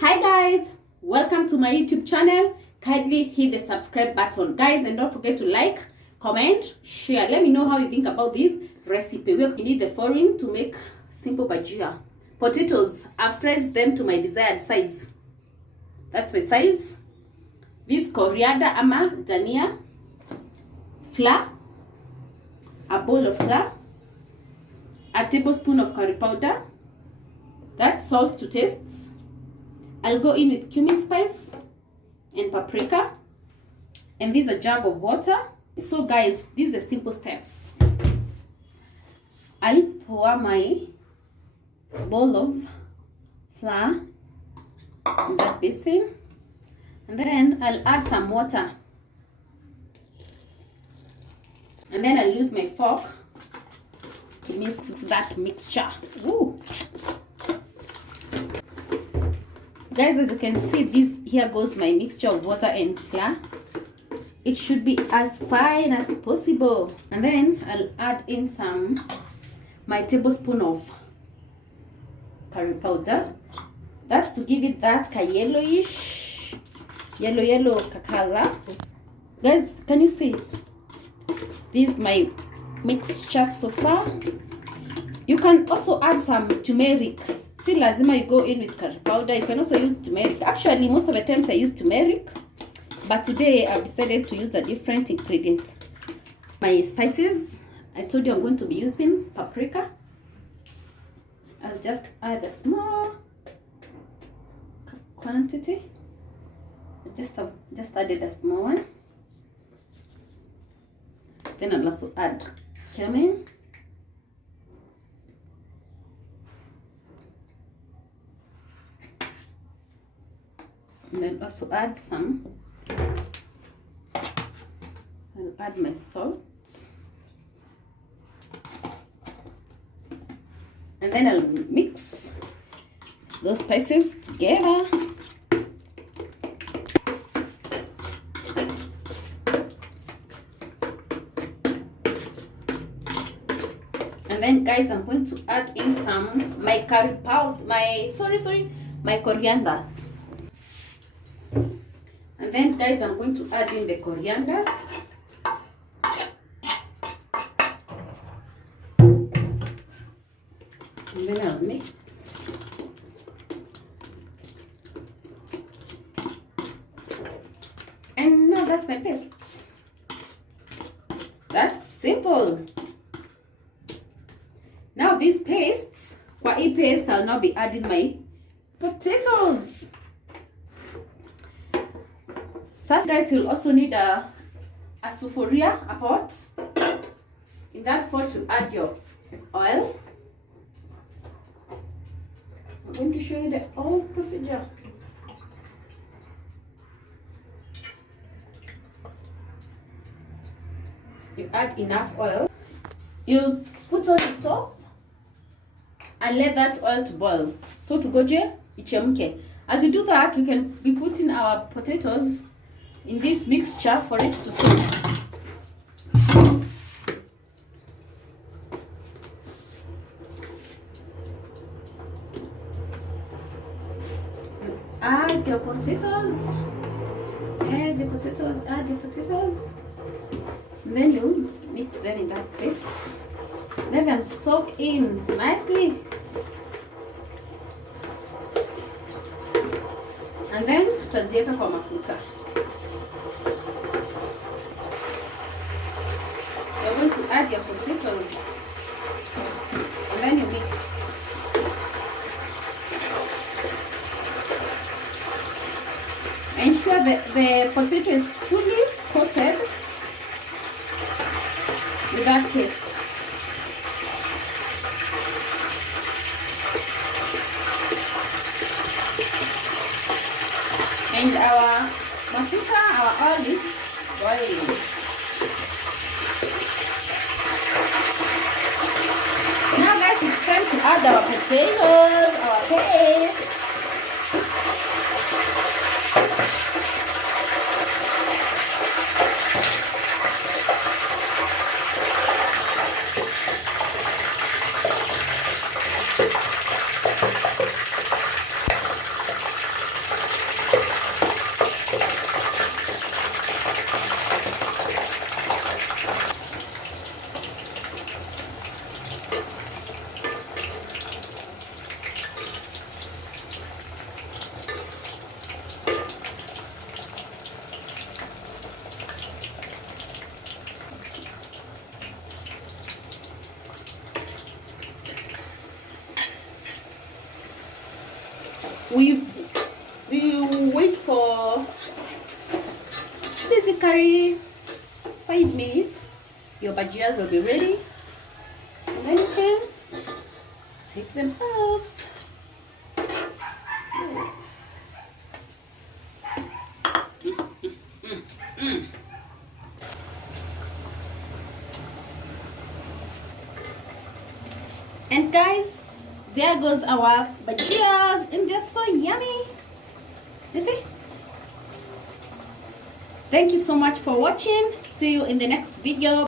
Hi guys, welcome to my YouTube channel. Kindly hit the subscribe button guys, and don't forget to like, comment, share. Let me know how you think about this recipe. We need the following to make simple bhajia. Potatoes, I've sliced them to my desired size. That's the size. This coriander ama dania, flour, a bowl of flour, a tablespoon of curry powder, that's salt to taste. I'll go in with cumin spice and paprika, and this is a jug of water. So guys, these are the simple steps. I'll pour my bowl of flour in that basin, and then I'll add some water, and then I'll use my fork to mix that mixture. Ooh. Guys, as you can see, here goes my mixture of water and flour. It should be as fine as possible. And then I'll add in my tablespoon of curry powder. That's to give it that yellowish, yellow color. Guys, can you see? This is my mixture so far. You can also add some turmeric. See, lazima you go in with curry powder. You can also use turmeric. Actually, most of the times I use turmeric, but today I've decided to use a different ingredient. My spices, I told you I'm going to be using paprika. I'll just add a small quantity. Just added a small one. Then I'll also add cumin. And then also add I'll add my salt, and then I'll mix those spices together. And then guys, I'm going to add in my curry powder, my coriander. And then guys, I'm going to add in the coriander. And then I'll mix. And now that's my paste. That's simple. Now this paste, I'll now be adding my potatoes. So guys, you'll also need a sufuria, a pot. In that pot, you add your oil. I'm going to show you the whole procedure. You add enough oil. You put on the stove and let that oil to boil. So to goje ichemke. As you do that, we can be putting our potatoes in this mixture for it to soak. Add your potatoes, add your potatoes, and then you mix them in that paste. Let them soak in nicely, and then tutaziweka kwa mafuta. You're going to add your potatoes, and then you mix. Ensure that the potato is fully coated with that paste. And our mafuta, our oil is boiling. Now guys, it's time to add our potatoes, our paste. we wait for basically 5 minutes. Your bhajias will be ready, and then you can take them out. And guys, there goes our bhajias, and they're so yummy. You see? Thank you so much for watching. See you in the next video.